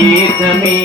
गीत मी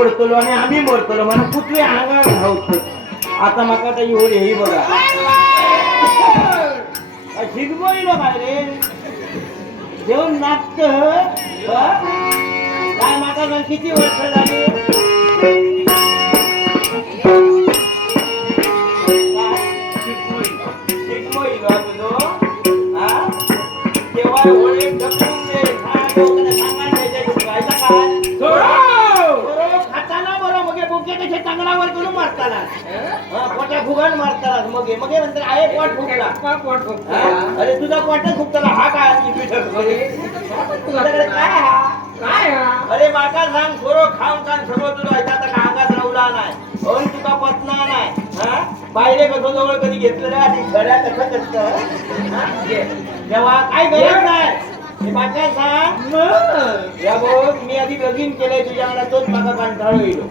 पडतलो आणि आम्ही मरतलो म्हणून कुठले अंगार धावतो आता माका तर ही होडी ही बघा. शिकबोईलो काय रे जेवण नाचत काय माका किती वर्ष झाली? मारताना. हा, फुगान मारताना. मग मग म्हणतात आहे पोट फुगला हा? अरे तुझा पोटच फुगताना. हा काय हे? तुझ्याकडे काय हा? अरे माका सांग सोरो खाऊन खाऊन सगळं तुला आता का अंगात राहुला नाही. होय तुका पचना नाही. हा? पाहिले कसं जवळ कधी घेतलं आणि घड्या कसं कसं? हा? तेव्हा काय गरज नाही. हे माका सांग या भाऊ मी आधी लगीन केलंय तुझ्या तोच माका कंटाळू येलो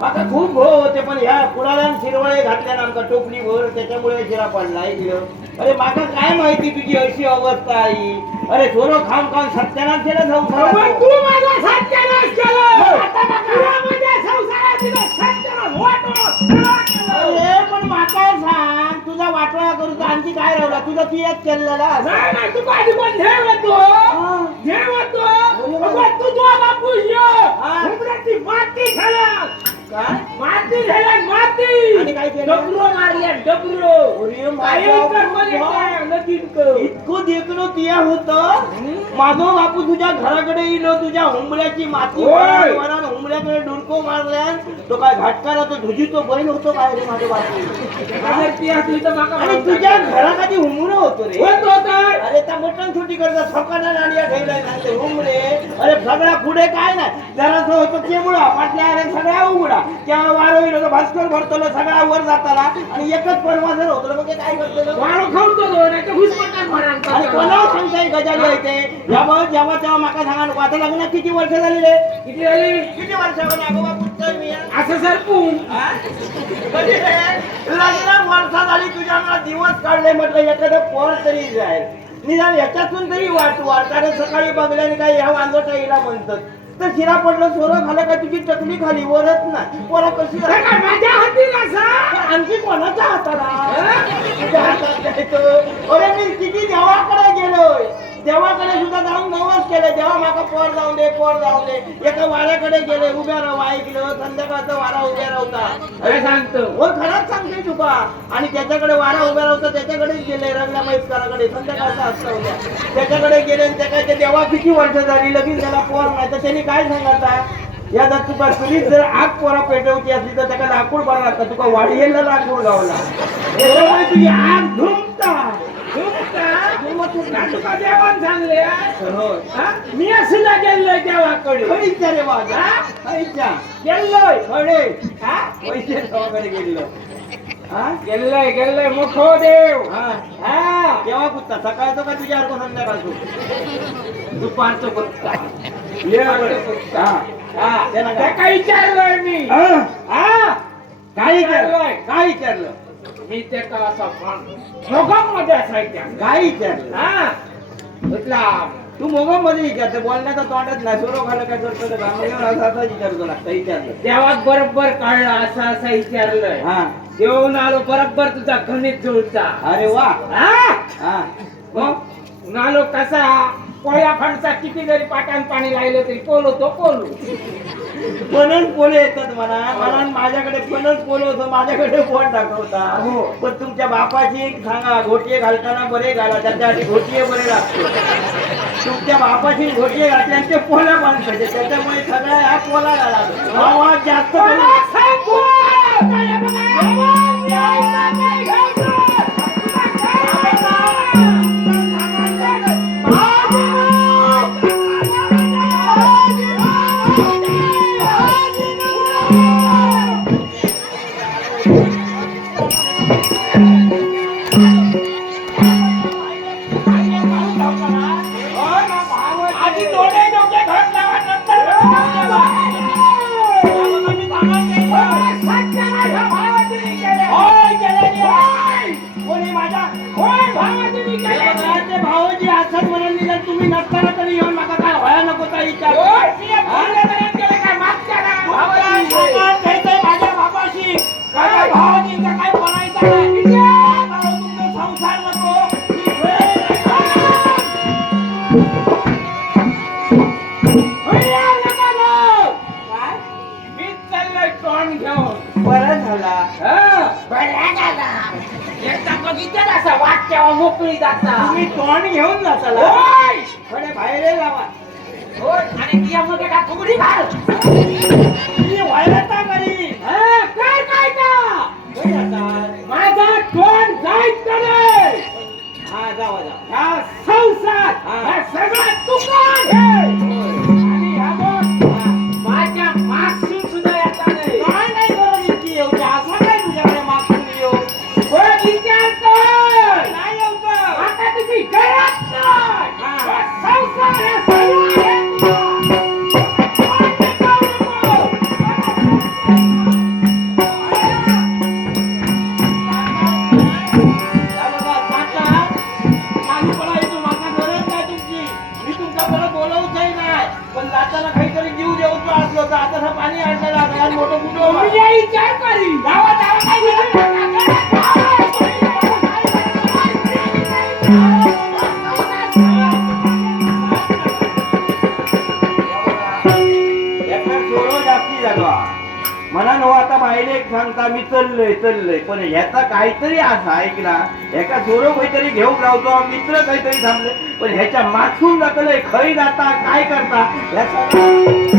माका खूप भो होते पण ह्या कुणाला शिरवळे घातल्या ना आमका टोपलीवर त्याच्यामुळे शिरा पडला ऐकलं अरे माका काय माहिती तुझी अशी अवस्था आहे? अरे थोडं खाऊन खाऊन सत्यानाश केलं. जाऊ अरे तुझा तू एक केलेला काय माती झाल्या माती आणि काय केलं? डबरो मारल्या डबरो अरे काय कर मध्ये माझा काय लगीन कर इतकं देखणं तुया होत माझो बापू तुझ्या घराकडे इलो तुझ्या हुंबड्याची माती. वरान हुंबड्याकडे डुरको मारल्या तो काय घाटकाला तो धुजीतो बहीण होतो काय रे माझा बापू ती आणि तुझ्या घराखाली हुमडं होतो रे. अरे त्या मोठ्यान छोटी करता सकाळला नाडिया ठेवलाय ना ते हुमडे अरे सगळा पुढे काय नाही जरा तो होतो केमुळा पाटल्या सगळ्या उघडा तेव्हा वारो तो भास्कर भरतलो सगळा वर जाताना आणि एकच परवाजर होतो मग काय करतो वाळू खाऊन तो. कोणाला सांगताय गजाली आहे ते जेव्हा जेव्हा तेव्हा माका सांगा नको. आता लग्न किती वर्ष झाली रे किती झाली किती वर्ष आहे? असं सरपून हा? कधी? लग्न वर्ष झाली तुझ्या दिवस काढले म्हटलं एखादं पोर तरी जाईल निदान याच्यातून तरी वाट वाटताना सकाळी बघल्याने काय ह्या वांजोटा येला म्हणतात. तर शिरा पडलं सोरं खालं का तुझी टकली खाली? वरत नाही. पोरा कशी माझ्या हाती नसा आणखी कोणाच्या हाताला? अरे मी किती देवाकडे गेलोय. माका पोर जाऊन दे पोर जाऊन दे. एका वाऱ्याकडे गेले उभ्या राहू ऐकलं संध्याकाळचा वारा उभ्या राहता. काय सांगतो हो खरंच सांगते तुका. आणि त्याच्याकडे वारा उभ्या राहता त्याच्याकडेच गेले रंगला मैसकाराकडे संध्याकाळचा असता होत्या त्याच्याकडे गेले आणि त्या काय ते देवा किती वर्ष झाली लगेच त्याला पोर नाही. तर त्यांनी काय सांगायचा? या जर तुका चुलीत जर आग पोरा पेटवची असली तर त्याला लाकूड बरा लागतं. तुका वाढीला लाकूड गावला त्याच्यामुळे तुझी आग धुमता तुका देवान सांगले हो. मी सुद्धा गेलोय देवाकडे. खडीच्या रे माझा. खडीच्या गेलोय. खडे हा? पैसे गावाकडे गेलेलो हा? मोठो देव. हा. हा. केव्हा कुत्ता सकाळचं का तुझ्या अर्थ संध्याकाळचं दुपारचं कुत्ता. कुत्ता. हा. त्याला त्या काय विचारलोय मी. हा? काय विचारलं? विचारलंय. काय विचारलं? मी ते का असा मध्ये असायच्या काय विचारलं हा. म्हटला तू मोगममध्ये विचारतो बोलण्याचा तोंडच नाही सोरो खालं काय करतो असं असं विचारतो लागतं विचारलं. देवात बरोबर कळलं असं असं विचारलंय हा. देऊन आलो बरोबर तुझा गणित जुळता. अरे वा. हा. हा. मग? नालो कसा? पोळ्या फणसा किती जरी पाटान पाणी लागलं तरी पोलो तो पोलो पणच पोले येतात मला. मला माझ्याकडे पणच पोल होतं माझ्याकडे पोट दाखवता? हो. पण तुमच्या बापाची सांगा घोटिये घालताना बरे घाला त्याच्यासाठी घोटिये बरे लागतो तुमच्या बापाची घोटिये घातल्याने ते पोला बांधते त्याच्यामुळे सगळ्या ह्या पोला घाला. आवाज जास्त तेव्हा मोकळी जाता? तुम्ही तोंड घेऊन जाता होय! बाहेर जावा होय आणि तिच्या मग तुला बोलवतही नाही. पण दाताला काहीतरी जीव देऊन तो असलो तर आता हा पाणी आणलं मोठं कुठं विजय विचार करी धावा धावा पाहिले सांगता मी चललोय चललोय. पण ह्याचा काहीतरी असा ऐकला ह्याचा जोरो काहीतरी घेऊन लावतो मित्र काहीतरी थांबले. पण ह्याच्या मागसून जातलंय खरी जाता काय करता? ह्याचा